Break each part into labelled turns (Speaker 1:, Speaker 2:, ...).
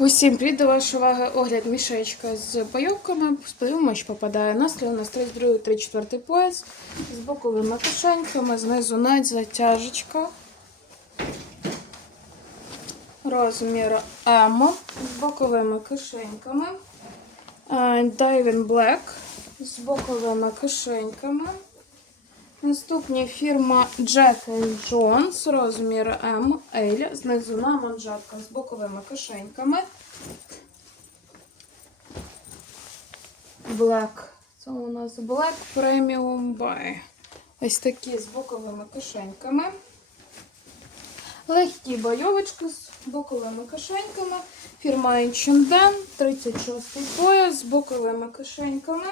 Speaker 1: Усім привіт до вашої уваги огляд мішечка з пайовками. Сподіваємо, що попадає на стріл на 32 3 пояс з боковими кишеньками, знизу навіть затяжечка. Розмір М з боковими кишеньками. Diving Black з боковими кишеньками. Наступні фірма Jack Jones, розмір М, L, знизу на манжатках з боковими кишеньками. Black. Це у нас Black Premium Buy. Ось такі з боковими кишеньками. Легкі бойовочки з боковими кишеньками. Фірма H&M, 36 пояс з боковими кишеньками.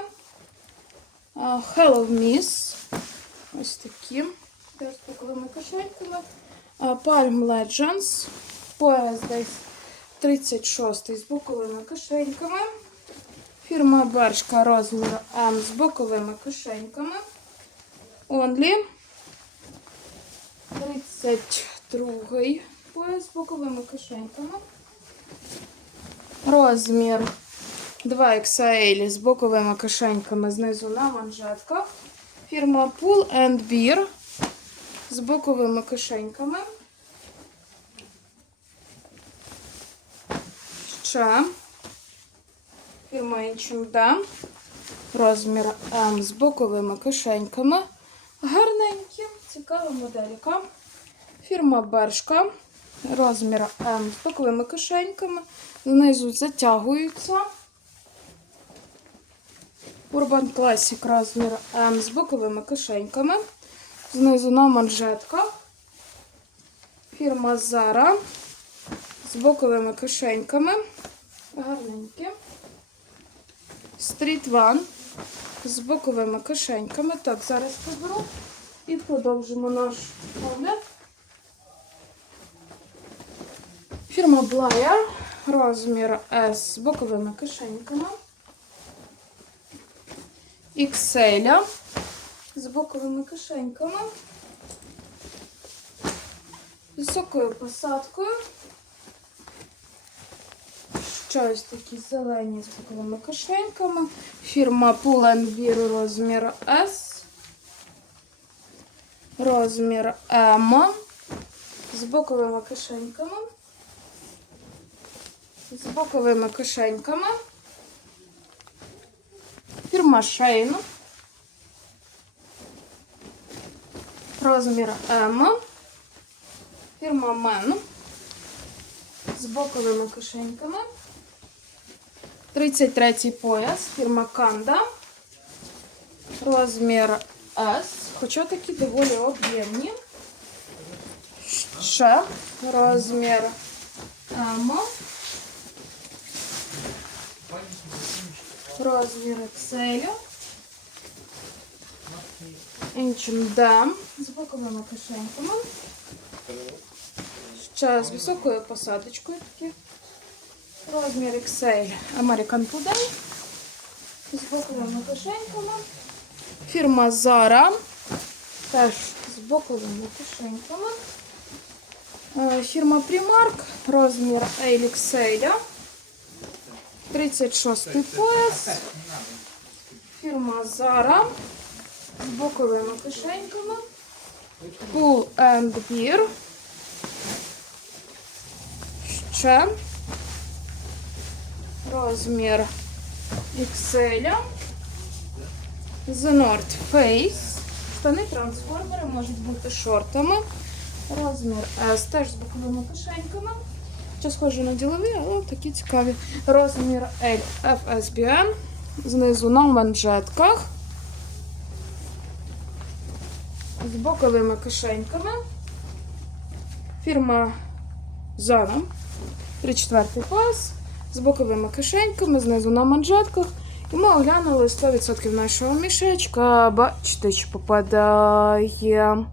Speaker 1: Hello Miss. Ось такі. Теж з боковими кишеньками. Palm Legends. Пояс десь 36-й з боковими кишеньками. Фірма Бершка розмір М з боковими кишеньками. Only. 32-й пояс з боковими кишеньками. Розмір 2XL з боковими кишеньками знизу на манжетках. Фірма Pull and Beer з боковими кишеньками. Ще фірма H&M. Розмір М з боковими кишеньками. Гарненькі, цікава моделька. Фірма Бершка. Розмір М з боковими кишеньками. Знизу затягуються. Urban Classic розмір М з боковими кишеньками. Знизу на манжетках. Фірма Zara з боковими кишеньками. Гарненькі. Street One з боковими кишеньками. Так, зараз поберу і продовжимо наш огляд. Фірма Blaya, розмір S з боковими кишеньками. XL з боковими кишеньками. Високою посадкою. Ще ось такі зелені з боковими кишеньками. Фірма Pull&Bear розмір S. Розмір M. З боковими кишеньками. З боковими кишеньками. Фірма Shane. Розмір М. Фірма Мен. З боковими кишеньками. 33 пояс. Фірма Канда. Розмір С. Хоча такі доволі об'ємні. Ще розмір М. Розмір Excel. H&M з боковими кишеньками. Ще з високою посадочкою такі. Розмір XL American Pudding. З боковими кишеньками. Фірма Zara. Теж з боковими кишеньками. Е, Фірма Primark. Розмір XL. 36 пояс. Фірма Zara. З боковими кишеньками. Pull and Beer. Ще. Розмір XL. The North Face. Штани трансформери можуть бути шортами. Розмір S теж з боковими кишеньками. Що схоже на ділові, але такі цікаві. Розмір L FSBN. Знизу на манжетках. З боковими кишеньками. Фірма Zara. 34 пас. З боковими кишеньками, знизу на манжетках. І ми оглянули 100% нашого мішечка. Бачите, що попадає.